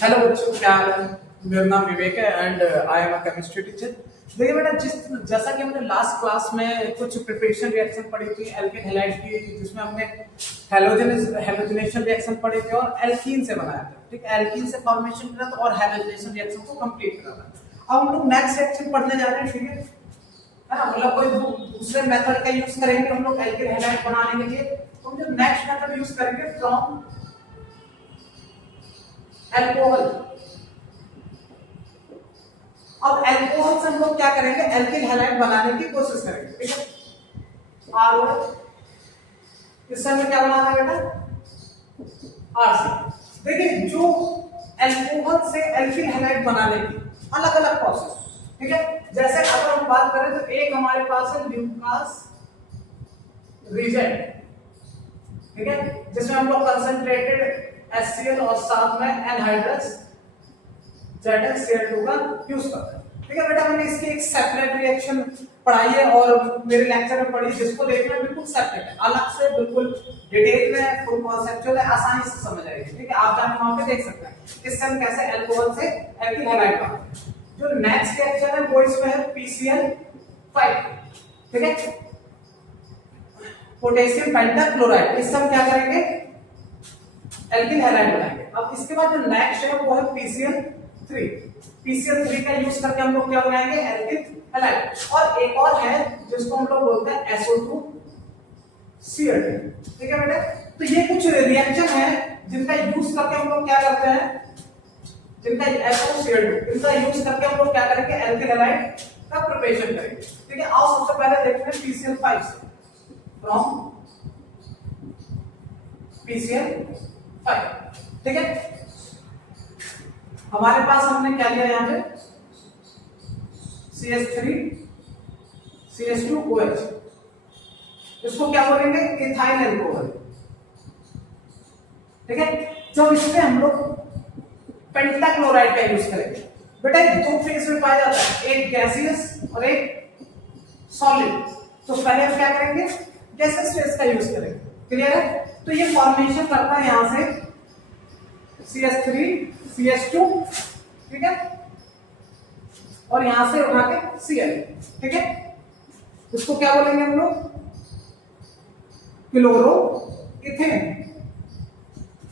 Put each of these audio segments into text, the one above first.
Hello बच्चों, क्या हाल है। मेरा नाम विवेक है and I am a chemistry teacher. देखिए बेटा, जैसा कि हमने लास्ट क्लास में कुछ प्रिपरेशन रिएक्शन पढ़ी थी एल्केन हैलाइड की, जिसमें हमने हैलोजनेशन रिएक्शन पढ़े थे और एल्कीन से बनाया था। ठीक है, एल्कीन से फॉर्मेशन करा था और हैलोजनेशन रिएक्शन को कंप्लीट करा था। अब हम लोग नेक्स्ट रिएक्शन पढ़ने जा रहे हैं। ठीक है ना, मतलब कोई दूसरे मेथड का यूज करेंगे हम लोग एल्केन हैलाइड बनाने के लिए। तो हम जो नेक्स्ट मेथड यूज करेंगे फ्रॉम एल्कोहल। अब एल्कोहल से हम लोग क्या करेंगे, एल्किल हैलाइड बनाने की कोशिश करेंगे। ठीक है, R इससे हमें क्या बनाना है बेटा, RC। देखिए, जो एल्कोहल से एल्किल हैलाइड बनाने की अलग अलग प्रोसेस। ठीक है, जैसे अगर हम बात करें तो एक हमारे पास है ल्यूकास रिजेंट। ठीक है, जिसमें हम लोग कंसंट्रेटेड HCl और साथ में एनहाइड्रस ZnCl2 का यूज करते हैं। ठीक है बेटा, मैंने इसकी एक सेपरेट रिएक्शन पढ़ाई है और मेरे लेक्चर में पढ़ी, जिसको देखना है बिल्कुल सेपरेट है, अलग से बिल्कुल डिटेल में फुल कॉन्सेप्चुअल है, आसानी से समझ आएगी। ठीक है, आप जाके वहां पे देख सकते हैं इससे हम कैसे एल्कोहल से एल्किल हैलाइड बनाते हैं। जो नेक्स्ट रिएक्शन है वो इसमें है PCl5। ठीक है, पोटेशियम पेंटाक्लोराइड। इससे हम क्या करेंगे, एल्किल हैलाइड बनाएंगे। अब इसके बाद जो नेक्स्ट है वो है PCl3। PCl3 का यूज करके हम लोग क्या बनाएंगे, एल्किल हैलाइड। और एक और है जिसको हम लोग बोलते हैं SO2Cl2। ठीक है बेटा, तो ये कुछ रिएक्शन है जिनका यूज करके हम लोग क्या करते हैं, जिनका SO2Cl2 इनका यूज करके हम लोग क्या करेंगे, एल्किल हैलाइड का प्रिपरेशन करेंगे। ठीक है, आओ सबसे पहले देखते हैं PCl5 से। From PCl5। ठीक है, हमारे पास हमने क्या लिया यहां पे, CH3 CH2OH। इसको क्या बोलेंगे, इथाइल अल्कोहल। ठीक है, जब इसमें हम लोग पेंटाक्लोराइड का यूज करेंगे बेटा, दो फेज में पाया जाता है, एक गैसियस और एक सॉलिड। तो पहले हम क्या करेंगे, गैसियस फेज का यूज करेंगे। क्लियर है, तो ये फॉर्मेशन करता है यहां से CH3 CH2। ठीक है, और यहां से उठा के Cl। ठीक है, इसको क्या बोलेंगे हम लोग, क्लोरो इथेन।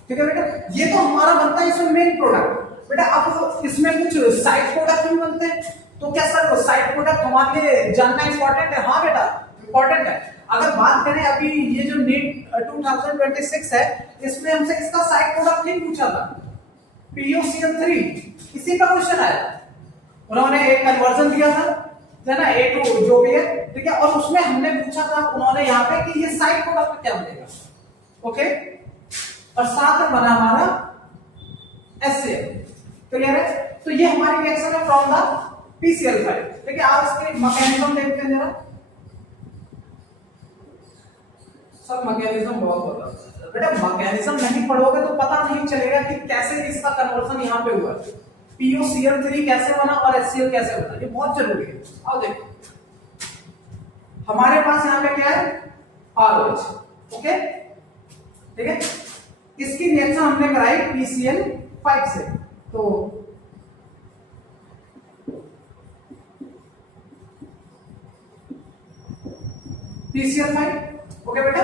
ठीक है बेटा, ये तो हमारा बनता है इसमें मेन प्रोडक्ट। बेटा अब इसमें कुछ साइड प्रोडक्ट भी बनते हैं, तो क्या सर साइड प्रोडक्ट हमारे लिए जानना इंपॉर्टेंट है? हाँ बेटा, इंपॉर्टेंट है। अगर बात करें अभी ये जो नीट 2026 है, इसमें हमसे इसका साइड प्रोडक्ट नहीं पूछा था, PuCl3, इसी का क्वेश्चन आया। उन्होंने एक कन्वर्जन दिया था, है ना, A2 जो भी है। ठीक है, और उसमें हमने पूछा था उन्होंने यहाँ पे कि ये साइड प्रोडक्ट क्या बनेगा। ओके, और साथ में बना हमारा HCl। क्लियर है, तो ये हमारी रिएक्शन है फ्रॉम द PCl5। ठीक है, आप इसके मैकेनिज्म देखते हैं जरा। सब मैकेनिज्म बहुत होता है बेटा, मैकेनिज्म नहीं पढ़ोगे तो पता नहीं चलेगा कि कैसे इसका कन्वर्जन यहाँ पे हुआ, PuCl3 कैसे बना और HCl कैसे बना, ये बहुत जरूरी है। आओ देखो, हमारे पास यहाँ पे क्या है, ROH। ओके, ठीक है, इसकी रिएक्शन हमने कराई PCl5 से। तो PCl5। ओके बेटा,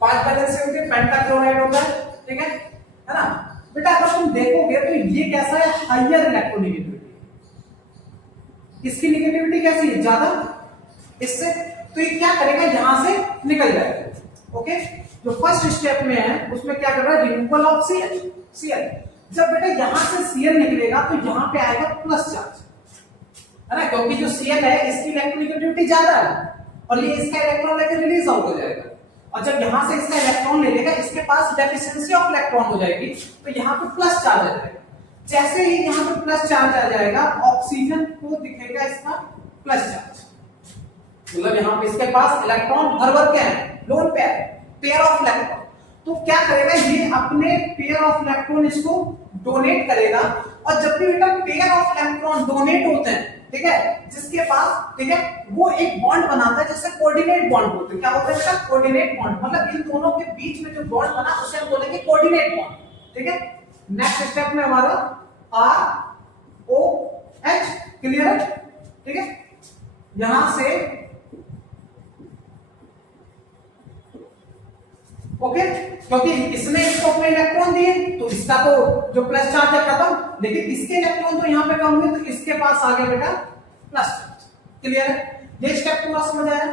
5 बैलेंस से होते हैं, पेंटाक्लोराइड होता है। ठीक है ना बेटा, अगर तुम देखोगे तो ये कैसा है, हायर इलेक्ट्रोनेगेटिविटी। इसकी नेगेटिविटी कैसी है, ज्यादा इससे, तो ये क्या करेगा, यहां से निकल जाएगा। ओके, जो फर्स्ट स्टेप में है उसमें क्या कर रहा है, रिमूवल ऑफ Cl। जब बेटा यहां से Cl निकलेगा तो यहां पे आएगा प्लस चार्ज, है ना, क्योंकि जो Cl है इसकी इलेक्ट्रोनेगेटिविटी ज्यादा है और ये इसका इलेक्ट्रॉन लेकर रिलीज आउट हो जाएगा। और जब यहां से इसका इलेक्ट्रॉन ले लेगा, इसके पास डेफिशिएंसी ऑफ इलेक्ट्रॉन हो जाएगी, तो यहां पे प्लस चार्ज आ जाएगा। जैसे ही यहां पे प्लस चार्ज आ जाएगा, ऑक्सीजन को दिखेगा इसका प्लस चार्ज, मतलब यहां पे इसके पास इलेक्ट्रॉन भर भर के हैं, लोन पेयर ऑफ इलेक्ट्रॉन। तो क्या करेगा, ये अपने पेयर ऑफ इलेक्ट्रॉन इसको डोनेट करेगा। और जब भी बेटा पेयर ऑफ इलेक्ट्रॉन डोनेट होते हैं, ठीक है, जिसके पास, ठीक है, वो एक बॉन्ड बनाता है जिससे कोऑर्डिनेट बॉन्ड बोलते हैं। क्या बोलते हैं बेटा, कोऑर्डिनेट बॉन्ड, मतलब इन दोनों के बीच में जो बॉन्ड बना उसे हम बोलेंगे कोऑर्डिनेट बॉन्ड। ठीक है, नेक्स्ट स्टेप में हमारा ROH, क्लियर है? ठीक है, यहां से ओके, क्योंकि इसने इसको अपने इलेक्ट्रॉन दिए तो इसका तो जो प्लस चार्ज है खत्म, लेकिन इसके इलेक्ट्रॉन तो यहां पे कम हुए तो इसके पास आ गया बेटा प्लस चार्ज, क्लियर है? ये स्टेप पूरा समझ आया?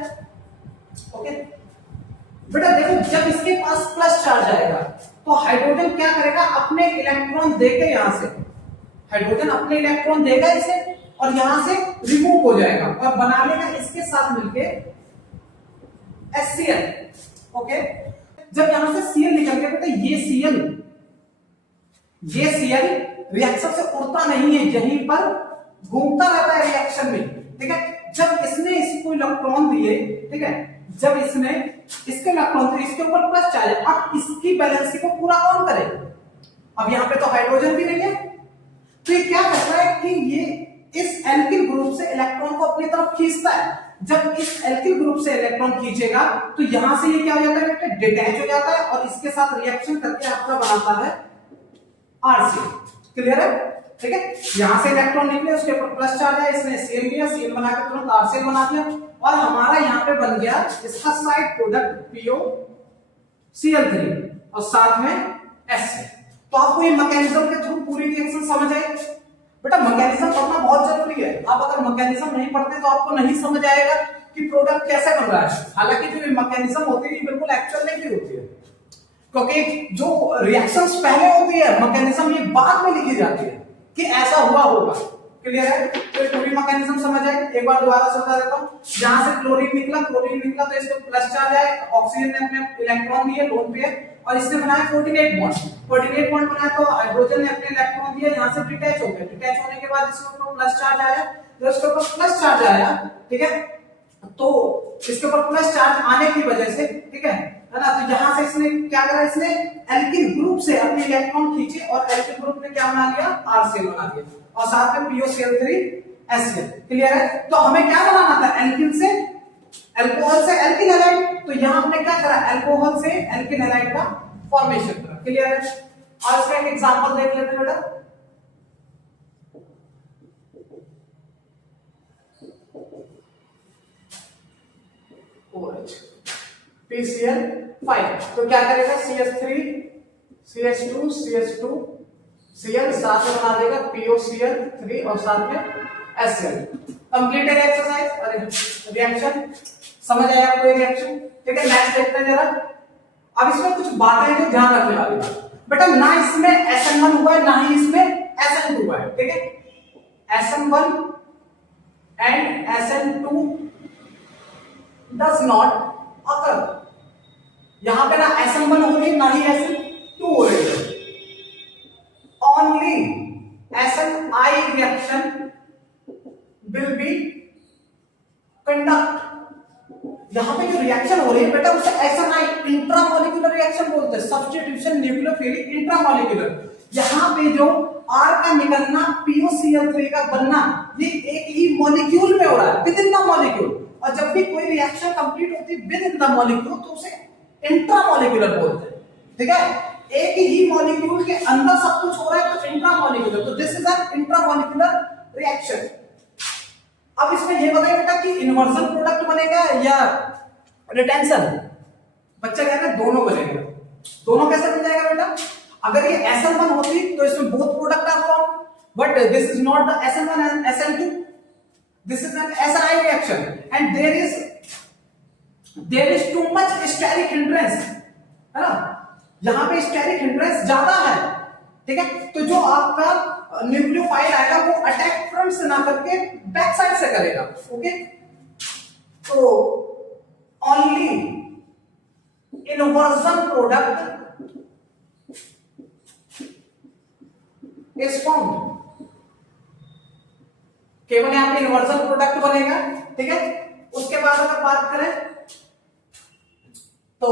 ओके बेटा देखो, जब इसके पास प्लस चार्ज आएगा तो हाइड्रोजन क्या करेगा, अपने इलेक्ट्रॉन देके यहां से हाइड्रोजन अपने इलेक्ट्रॉन देगा इसे और यहां से रिमूव हो जाएगा और बना लेगा इसके साथ मिलके HCl। ओके, जब यहां से Cl निकल गया बेटा, ये Cl रिएक्शन से उड़ता नहीं है, यहीं पर घूमता रहता है रिएक्शन में, ठीक है? जब इसने इसको इलेक्ट्रॉन दिए, ठीक है, जब इसने इसके इलेक्ट्रॉन दिए, इसके ऊपर प्लस चार्ज है, अब इसकी बैलेंसी को पूरा कौन करे? अब यहां पे तो हाइड्रोजन भी नहीं है, तो ये क्या करता है कि ये इस एल्किल ग्रुप से इलेक्ट्रॉन को अपनी तरफ खींचता है। जब इस एल्किल ग्रुप से इलेक्ट्रॉन खींचेगा तो यहां से ये क्या हो जाता है, डिटैच हो जाता है और इसके साथ रिएक्शन करके आपका बनाता है RCl, क्लियर है? ठीक है, यहां से इलेक्ट्रॉन निकले, उसके ऊपर प्लस चार्ज है, इसने Cl लिया, Cl बनाकर तुरंत RCl बना दिया और हमारा यहां पे बन गया इसका साइड प्रोडक्ट POCl3 और साथ में HCl। तो आपको ये मैकेनिज्म के थ्रू पूरी रिएक्शन समझ आई? बेटा मैकेनिज्म पढ़ना बहुत जरूरी है, आप अगर मैकेनिज्म नहीं पढ़ते तो आपको नहीं समझ आएगा कि प्रोडक्ट कैसे बन रहा है। हालांकि जो मैकेनिज्म होती है बिल्कुल एक्चुअल में भी होती है, क्योंकि जो रिएक्शंस पहले होती है मैकेनिज्म ये बाद में लिखी जाती है कि ऐसा हुआ होगा, क्लियर है? तो पूरी मैकेनिज्म समझ आए? एक बार दोबारा समझा देता हूं। जहां से क्लोरीन निकला तो इसको प्लस चार्ज है, ऑक्सीजन ने अपने इलेक्ट्रॉन दिए लोन पे और इसने बनाया कोऑर्डिनेट बॉन्ड बनाया, तो हाइड्रोजन ने अपने इलेक्ट्रॉन दिए, यहां से डिटैच हो गया, डिटैच होने के बाद इसके ऊपर प्लस चार्ज आया, तो इसके ऊपर प्लस चार्ज आया, ठीक है? तो इसके ऊपर प्लस चार्ज आने की वजह से, ठीक है ना, तो यहां से इसने क्या करा, इसने एल्किल ग्रुप से अपने इलेक्ट्रॉन खींचे और एल्किल ग्रुप ने क्या बना लिया, RCl बना दिया और साथ में POCl3 HCl, क्लियर है? तो हमें क्या बनाना था, एल्किल से अल्कोहल से एल्किल हैलाइड, तो यहां हमने क्या करा, अल्कोहल से एल्किल हैलाइड का फॉर्मेशन करा, क्लियर है? और इसका एक एग्जांपल देख लेते हैं बेटा। PCl5, तो क्या करेगा, CH3 CH2 CH2 Cl साथ में बना देगा POCl3 और साथ में HCl। कंप्लीट है एक्सरसाइज, अरे रिएक्शन समझ आया आपको ये रिएक्शन? ठीक है, नेक्स्ट देखते हैं जरा। अब इसमें कुछ बातें हैं जो ध्यान रखने वाली बात, बेटा ना इसमें SN1 हुआ है ना ही इसमें SN2 हुआ है, ठीक है? SN1 and SN2 does not occur, यहां पे ना SN1 हो रही है ना ही SN2 हो रही है, only SNI reaction will be conduct। यहां पे जो रिएक्शन हो रही है बेटा उसे SNI इंट्रामॉलिक्यूलर रिएक्शन बोलते हैं, सब्स्टिट्यूशन न्यूक्लियोफिलिक इंट्रामॉलिक्यूलर। यहां पे जो R का निकलना POCl3 का बनना ये एक ही मॉलिक्यूल में हो रहा है, विद इन द मॉलिक्यूल, और जब भी कोई रिएक्शन कंप्लीट होती है विद इन द मॉलिक्यूल तो उसे इंट्रामॉलिक्यूलर बोलते हैं, ठीक है? एक ही मॉलिक्यूल के अंदर सब कुछ हो रहा है तो इंट्रामॉलिक्यूलर, तो this is an intramolecular reaction. अब इसमें ये बताइए बेटा कि इन्वर्जन प्रोडक्ट बनेगा या रिटेंशन? बच्चा कह रहा है दोनों बनेगा। दोनों कैसे बन जाएगा बेटा? अगर ये SN1 होती तो इसमें both product are form, but this is not the SN1 and SN2, this is an SNI reaction and there is too much steric hindrance, है ना? यहां पे स्टेरिक हिंड्रेंस ज्यादा है, ठीक है? तो जो आपका न्यूक्लियोफाइल आएगा वो अटैक फ्रंट से ना करके बैक साइड से करेगा, ओके? तो only inversion product is found, केवल यहां पे इन्वर्जन प्रोडक्ट बनेगा, ठीक है? उसके बाद अगर बात करें तो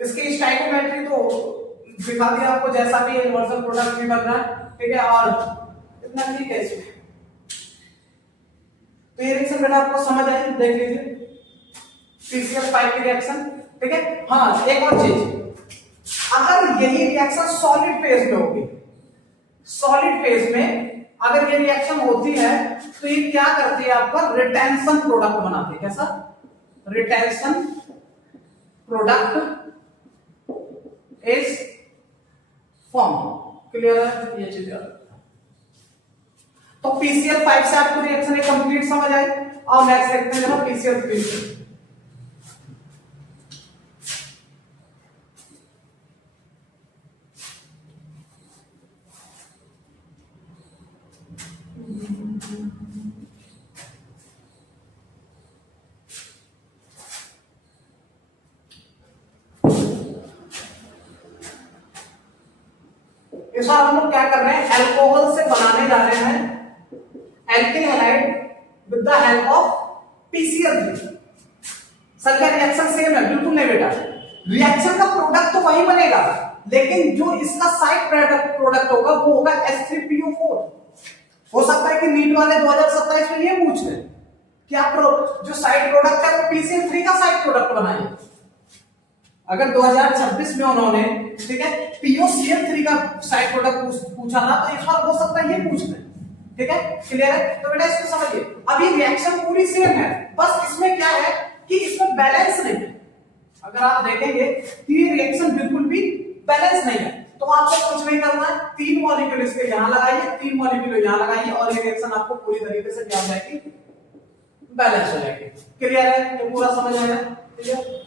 इसकी स्टाइकोमेट्री तो दिखा दिया आपको, जैसा भी इन्वर्जन प्रोडक्ट भी बन रहा है, ठीक है? और इतना ठीक है इसमें। तो ये रिएक्शन बेटा आपको समझ आई, देख लीजिए PCl5 की रिएक्शन, ठीक है? हाँ, एक और चीज, अगर यही रिएक्शन सॉलिड फेज में होगी, सॉलिड फेज में अगर ये रिएक्शन होती है तो ये क्या करती है, आपका रिटेंशन प्रोडक्ट बनाती है। कैसा? Retention product is form. Clear है ये चीज? तो PCl5 से आपको रिएक्शन एक कंप्लीट समझ आई। और नेक्स्ट देखते हैं जरा PCl3 से। इस बार हम लोग क्या कर रहे हैं, अल्कोहल से बनाने जा रहे हैं alkyl halide with the help of PCl3। Sir क्या रिएक्शन सेम है? बिल्कुल नहीं बेटा, रिएक्शन का प्रोडक्ट तो वही बनेगा, लेकिन जो इसका साइड प्रोडक्ट होगा वो होगा H3PO4। हो सकता है कि नीट वाले 2027 में ये पूछ रहे कि आप जो साइड प्रोडक्ट है वो PCl3 का साइड प्रोडक्ट बनाइए। अगर 2026 में उन्होंने, ठीक है, POCl3 का साइड प्रोडक्ट पूछा था तो इस बार हो सकता है ये पूछ ले। ठीक है, क्लियर है? तो बेटा इसको समझिए, अभी रिएक्शन पूरी सेम है, बस इसमें क्या है कि इसमें बैलेंस नहीं है। अगर आप देखेंगे कि ये रिएक्शन बिल्कुल भी बैलेंस नहीं है, तो आपको कुछ नहीं करना है, 3 मॉलिक्यूल इसके यहां लगाइए, 3 मॉलिक्यूल यहां लगाइए और ये रिएक्शन आपको पूरी तरीके से क्या हो जाएगी, बैलेंस हो जाएगी। क्लियर है? ये पूरा समझ आया? क्लियर?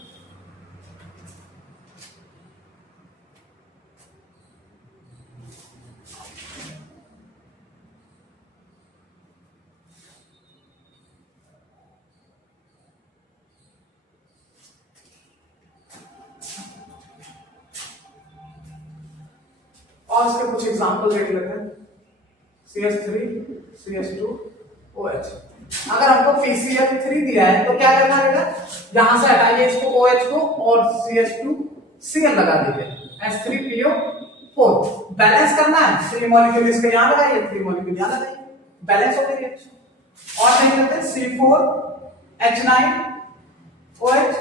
और इसके कुछ एग्जांपल देख लेते हैं। CH3 CH2OH। अगर हमको PCl3 दिया है तो क्या करना है बेटा, यहां से हटाइए इसको OH को और CH2Cl लगा दीजिए, H3PO4। बैलेंस करना है, 3 मॉलिक्यूल इसके यहां लगाइए, 3 मॉलिक्यूल यहां लगाइए, बैलेंस हो गई रिएक्शन। और नहीं करते C4H9OH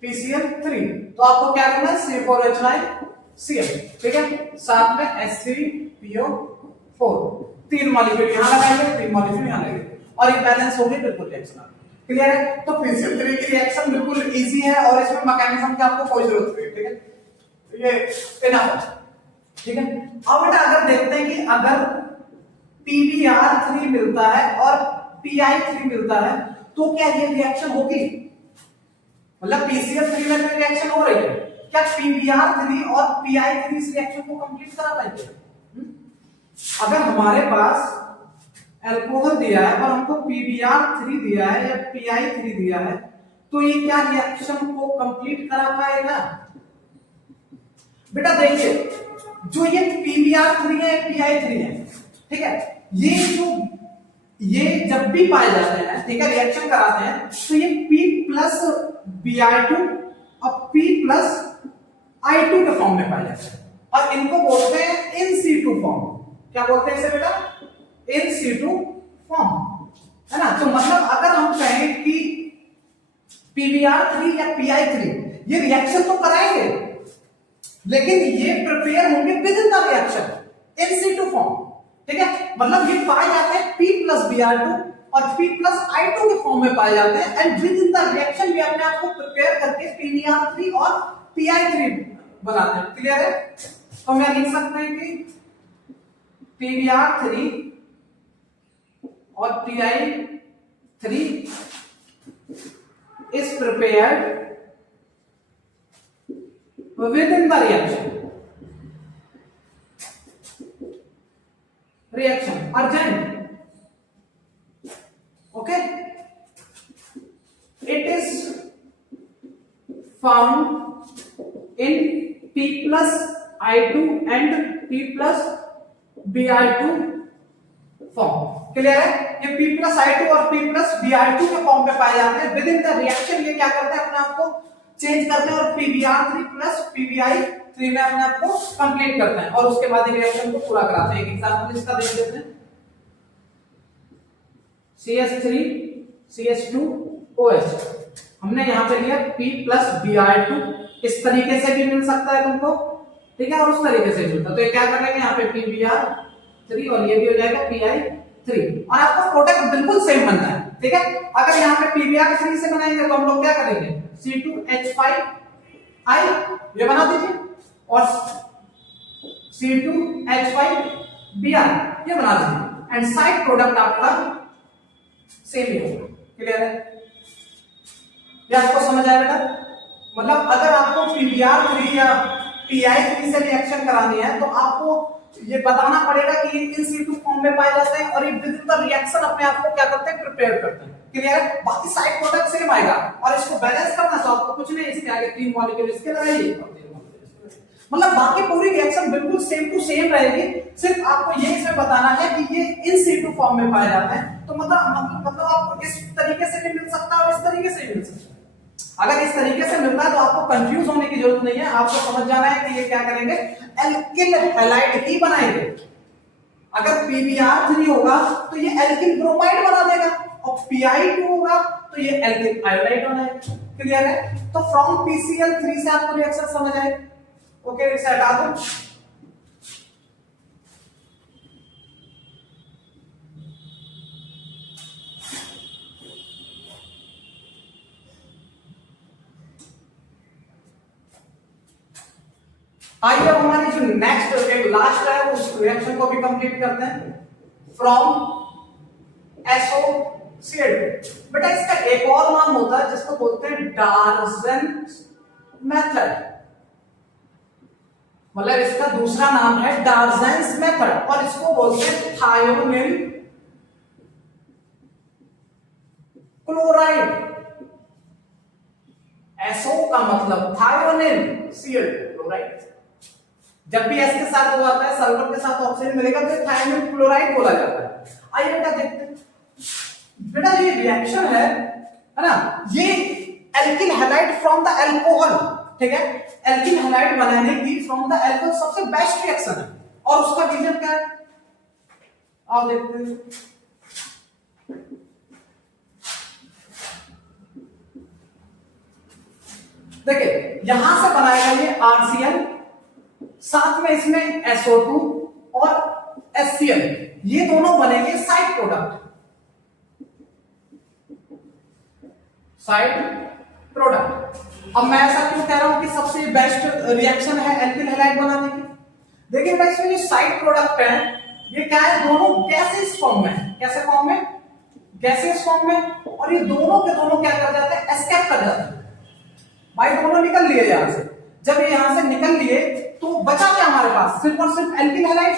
PCl3, तो आपको क्या करना है, C4H9Cl, ठीक है, साथ में H3PO4, 3 मॉलिक्यूल यहां लगाएंगे, 3 मॉलिक्यूल यहां लगाएंगे और ये बैलेंस हो गई बिल्कुल रिएक्शन। क्लियर है? तो PCl3 की रिएक्शन बिल्कुल इजी है और इसमें मैकेनिज्म की आपको कोई जरूरत नहीं है। ठीक है, तो ये इनफ है। ठीक है, अब बेटा अगर देखते हैं कि अगर PBr3 मिलता है और Pi3 मिलता है तो क्या ये रिएक्शन होगी? मतलब PCl3 में रिएक्शन हो रही है, क्या PBr3 और Pi3 इस रिएक्शन को कंप्लीट करा पाएंगे? अगर हमारे पास अल्कोहल दिया है और हमको PBr3 दिया है या Pi3 दिया है तो ये क्या रिएक्शन को कंप्लीट करा पाएगा? बेटा देखिए, जो ये PBr3 है, Pi3 है, ठीक है, ये जब भी पाए जाते हैं, ठीक है, रिएक्शन कराते हैं तो ये P प्लस Br2 और P प्लस I2 के फॉर्म में पाए जाते हैं और इनको बोलते हैं in situ फॉर्म। क्या बोलते हैं इसे बेटा? in situ फॉर्म, है ना। तो मतलब अगर हम कहें कि PBr3 या Pi3 ये रिएक्शन तो कराएंगे लेकिन ये प्रिपेयर होंगे with in the reaction in situ form. ठीक है, मतलब ये पाए जाते हैं P प्लस Br2 और P प्लस I2 के फॉर्म में पाए जाते हैं and with in the reaction भी अपने आप को प्रिपेयर करके PBr3 और Pi3 बनाते हैं। क्लियर है? तो हम लिख सकते हैं कि PBr3 और Pi3 is prepared within the reaction urgent, okay, it is found in P plus I2 and P plus Br2 form. Clear है? ये P प्लस I2 और P प्लस Br2 के फॉर्म में पाए जाते हैं। विद इन द रिएक्शन ये क्या करते हैं, अपने आप को चेंज करते हैं और PBr3 प्लस PBi3 में अपने आप को कंप्लीट करते हैं और उसके बाद रिएक्शन को पूरा कराते हैं। एक एग्जांपल इसका देख लेते हैं, CH3 CH2OH हमने यहां पे लिया P प्लस Br2, इस तरीके से भी मिल सकता है तुमको, ठीक है, और उस तरीके से मिलता है। तो ये क्या करेंगे यहाँ पे PBr3 और ये भी हो जाएगा Pi3 और आपका प्रोडक्ट बिल्कुल सेम बनना है। ठीक है, अगर यहाँ पे PBr3 से बनाएंगे तो हम लोग क्या करेंगे C2H5I ये बना दीजिए और C2H5Br ये बना दीजिए एंड साइड प्रोडक्ट आपका सेम ही होगा। क्लियर है, ये आपको समझ आया बेटा? मतलब अगर आपको PBr3 या Pi3 से रिएक्शन करानी है तो आपको ये बताना पड़ेगा कि ये इन सीटू फॉर्म में पाए जाते हैं और ये विद द रिएक्शन अपने आप को क्या करते हैं, प्रिपेयर करते हैं। क्लियर है, बाकी साइड प्रोडक्ट सेम आएगा और इसको बैलेंस करना तो आपको कुछ नहीं, इसके आगे 3 मॉलिक्यूल इसके लगाइए, मतलब बाकी पूरी रिएक्शन बिल्कुल सेम टू सेम रहेगी। सिर्फ आपको ये इसमें बताना है कि ये इन सीटू फॉर्म में पाए जाते हैं। तो मतलब आपको इस तरीके से भी मिल सकता है और इस तरीके से भी मिल सकता है। अगर इस तरीके से मिलता है तो आपको कंफ्यूज होने की जरूरत नहीं है, आपको समझ जाना है कि ये क्या करेंगे, एल्किल हैलाइड ही बनाएंगे। अगर PBr3 होगा तो ये एल्किल ब्रोमाइड बना देगा और Pi2 होगा तो ये एल्किल आयोडाइड बनाएगा। क्लियर है, तो फ्रॉम PCl3 से आपको रिएक्शन समझ आए। ओके, इसे हटा दो। आइए अब हमारी जो नेक्स्ट एक लास्ट है उस रिएक्शन को भी कंप्लीट करते हैं। फ्रॉम एसोसिएट, बेटा इसका एक और नाम होता है जिसको बोलते हैं डार्जेंस मेथड, मतलब इसका दूसरा नाम है डार्जेंस मेथड और इसको बोलते हैं थायोनिल क्लोराइड। एसो का मतलब थायोनिल, Cl क्लोराइड। जब भी एस के साथ वो आता है, सल्फर के साथ ऑक्सीजन मिलेगा तो थायोनिल क्लोराइड बोला जाता है। आइए बेटा देखते हैं, बेटा ये रिएक्शन है ना, ये alkyl halide from the alcohol. ठीक है, एल्किल हैलाइड बनाने की फ्रॉम द अल्कोहल सबसे बेस्ट रिएक्शन है और उसका रीजन क्या है आप देखते हैं। देखिए यहां से बनाएगा ये RCl, साथ में इसमें SO2 और HCl, ये दोनों बनेंगे साइड प्रोडक्ट। साइड प्रोडक्ट, अब मैं ऐसा क्यों कह रहा हूं कि सबसे बेस्ट रिएक्शन है एल्किल हैलाइड बनाने की? देखिए भाई इसमें जो साइड प्रोडक्ट है ये क्या है, दोनों गैसियस फॉर्म में। कैसे फॉर्म में? गैसियस फॉर्म में, और ये दोनों के दोनों क्या कर जाते हैं, एस्केप कर जाते हैं। भाई दोनों निकल लिए यहां से, जब ये यहां से निकल लिए तो बचा क्या हमारे पास, सिर्फ और सिर्फ एल्किल हैलाइड।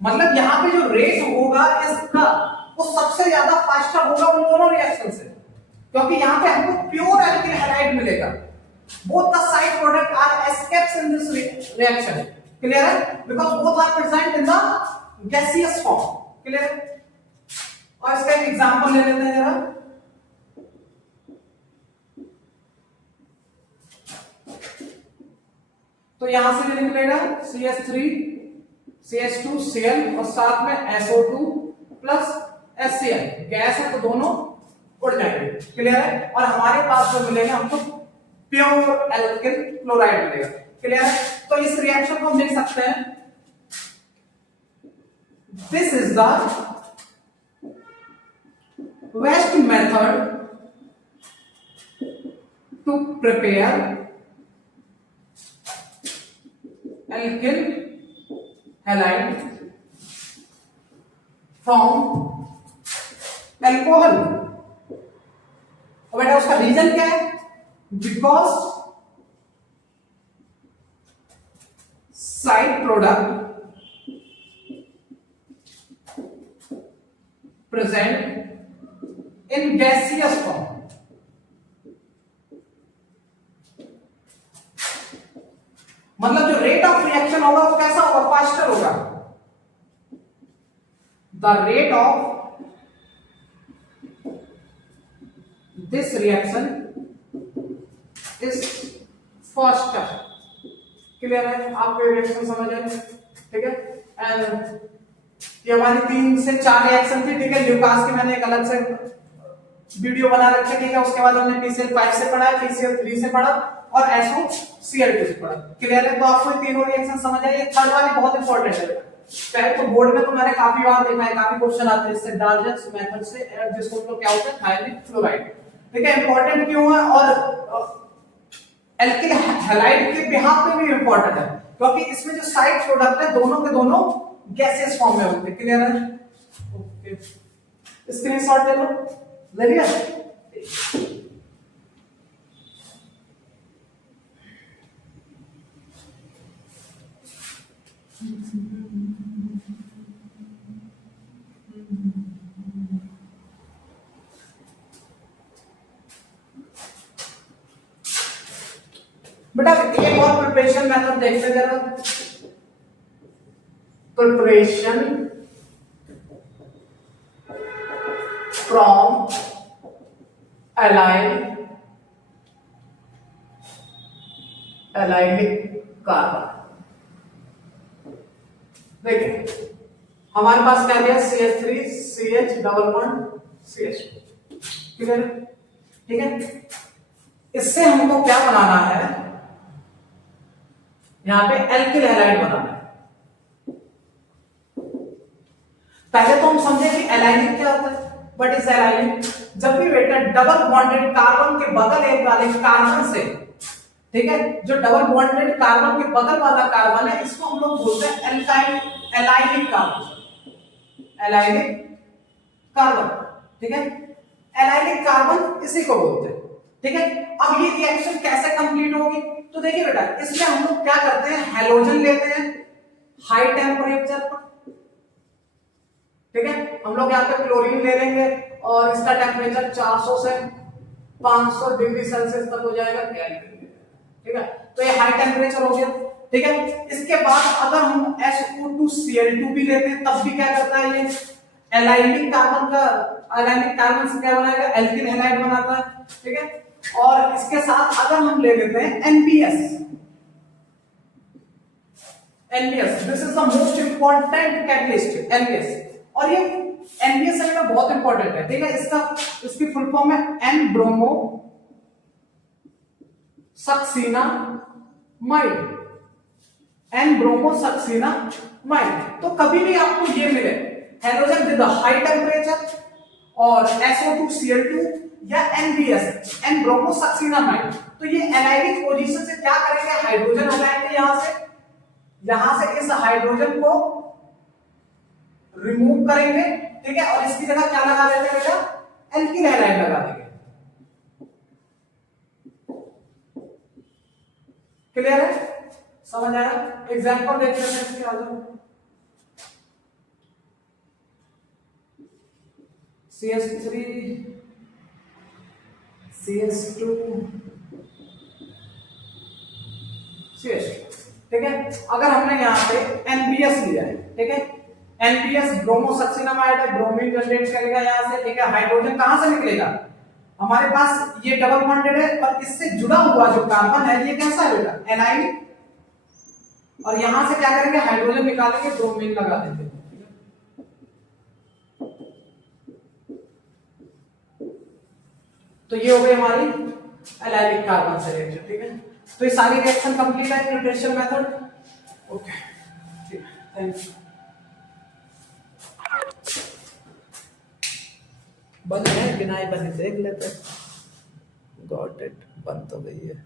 मतलब यहां पे जो रेट होगा इसका वो सबसे ज्यादा फास्टर होगा उन दोनों रिएक्शन से, क्योंकि यहां पे हमको प्योर एल्किल हैलाइड मिलेगा। Both the side product are escapes in this reaction. Clear है, because both are present in the gaseous form. Clear है, और इसका एक एग्जांपल ले लेते हैं जरा। तो यहां से ये निकलेगा CH3 CH2 Cl और साथ में SO2 प्लस HCl, गैस है तो दोनों उड़ जाएंगे। क्लियर है, और हमारे पास जो मिलेगा हमको प्योर एल्किल क्लोराइड मिलेगा। क्लियर है, तो इस रिएक्शन को हम लिख सकते हैं, this is the best method to prepare alkyl halide from alcohol. और बेटा उसका रीजन क्या है, because side product present in gaseous form. मतलब जो रेट ऑफ रिएक्शन होगा वो कैसा होगा, फास्टर होगा। The rate of this reaction is faster. Clear है, आपको रिएक्शन समझ आए? ठीक है, एंड ये हमारी 3 से 4 रिएक्शन थी। ठीक है, ल्यूकास की मैंने एक अलग से वीडियो बना रखी है। ठीक है, उसके बाद हमने PCl5 से पढ़ा, PCl3 से पढ़ा, और SOCl2 से पड़ा। क्लियर है? तो आपको ये तीनों रिएक्शन समझ आए। ये थर्ड वाली बहुत इंपॉर्टेंट है। पहले तो बोर्ड में तो मैंने काफी बार देखा है, काफी क्वेश्चन आते हैं इससे, डाल्टन्स मेथड से, जिसको हम लोग क्या होता है थायमिक फ्लोराइड। ठीक है, इंपॉर्टेंट क्यों है और एल्किल हैलाइड के बिहाफ पे भी इंपॉर्टेंट है, क्योंकि इसमें जो साइड प्रोडक्ट है दोनों के दोनों गैसेस फॉर्म में होते हैं। क्लियर है? ओके, स्क्रीनशॉट ले लो, ले लिया? बेटा एक और प्रिपरेशन मेथड देखते हैं जरा। Preparation from allylic carbon. देखिए हमारे पास क्या दिया, CH3 CH double bond CH2। ठीक है? ठीक है, इससे हमको क्या बनाना है, यहां पे एल्किल हैलाइड बनाना है। पहले तो हम समझे कि एलाइनिक क्या होता है, व्हाट इज एलाइनिक। जब भी बेटा डबल बॉन्डेड कार्बन के बगल एक वाले कार्बन से, ठीक है, जो डबल बॉन्डेड कार्बन के बगल वाला कार्बन है, इसको हम लोग बोलते हैं एल्काइल एलाइनिक कार्बन। एलाइनिक कार्बन, ठीक है, एलाइनिक कार्बन इसी को बोलते हैं। ठीक है, अब ये रिएक्शन कैसे कंप्लीट होगी, तो देखिए बेटा इसमें हम लोग क्या करते हैं, हैलोजन लेते हैं हाई टेम्परेचर पर। ठीक है, हम लोग यहाँ पे क्लोरीन ले लेंगे और इसका टेम्परेचर 400 से 500 डिग्री सेल्सियस तक हो जाएगा केल्विन। ठीक है, तो ये हाई टेम्परेचर हो गया। ठीक है, इसके बाद अगर हम SO2Cl2 भी लेते हैं तब भी क्या करता है, ये एलाइनिक कार्बन से क्या बनाएगा, एल्किल हैलाइड बनाता है। ठीक है, और इसके साथ अगर हम ले लेते हैं NPS, this is the most important catalyst NPS, और ये NPS में बहुत इंपॉर्टेंट है। ठीक है, इसकी फुल फॉर्म है N bromo succinimide. N bromo succinimide. तो कभी भी आपको ये मिले हैलोजन विद हाई टेम्परेचर और SO2Cl2 या NBS N ब्रोमो सक्सिनामाइड, तो ये एलाइनिक पोजीशन से क्या करेंगे, हाइड्रोजन हटाएंगे यहां से इस हाइड्रोजन को रिमूव करेंगे। ठीक है, और इसकी जगह क्या लगा देते हैं बेटा, एल्किल हैलाइड लगा देंगे। क्लियर है? समझ आया? एग्जांपल देख लेते हैं इसके आगे। CH3 CH2 CH2। ठीक है, अगर हमने यहां पे NBS लिया है, ठीक है, NBS ब्रोमोसक्सिनामाइड है, ब्रोमीन जनरेट करेगा यहां से। ठीक है, हाइड्रोजन कहां से निकलेगा, हमारे पास ये डबल बॉन्डेड है और इससे जुड़ा हुआ जो कार्बन है ये कैसा है बेटा, एनाइनिक, और यहां से क्या करेंगे, हाइड्रोजन निकालेंगे, ब्रोमीन लगा देंगे। तो ये हो गई हमारी एलाइनिक कार्बन से रिएक्शन। ठीक है, तो ये सारी रिएक्शन कंप्लीट है न्यूट्रिशन मेथड। ओके, ठीक है, थैंक यू। बंद है कि नहीं बंद देख लेते। गॉट इट, बंद तो गई है।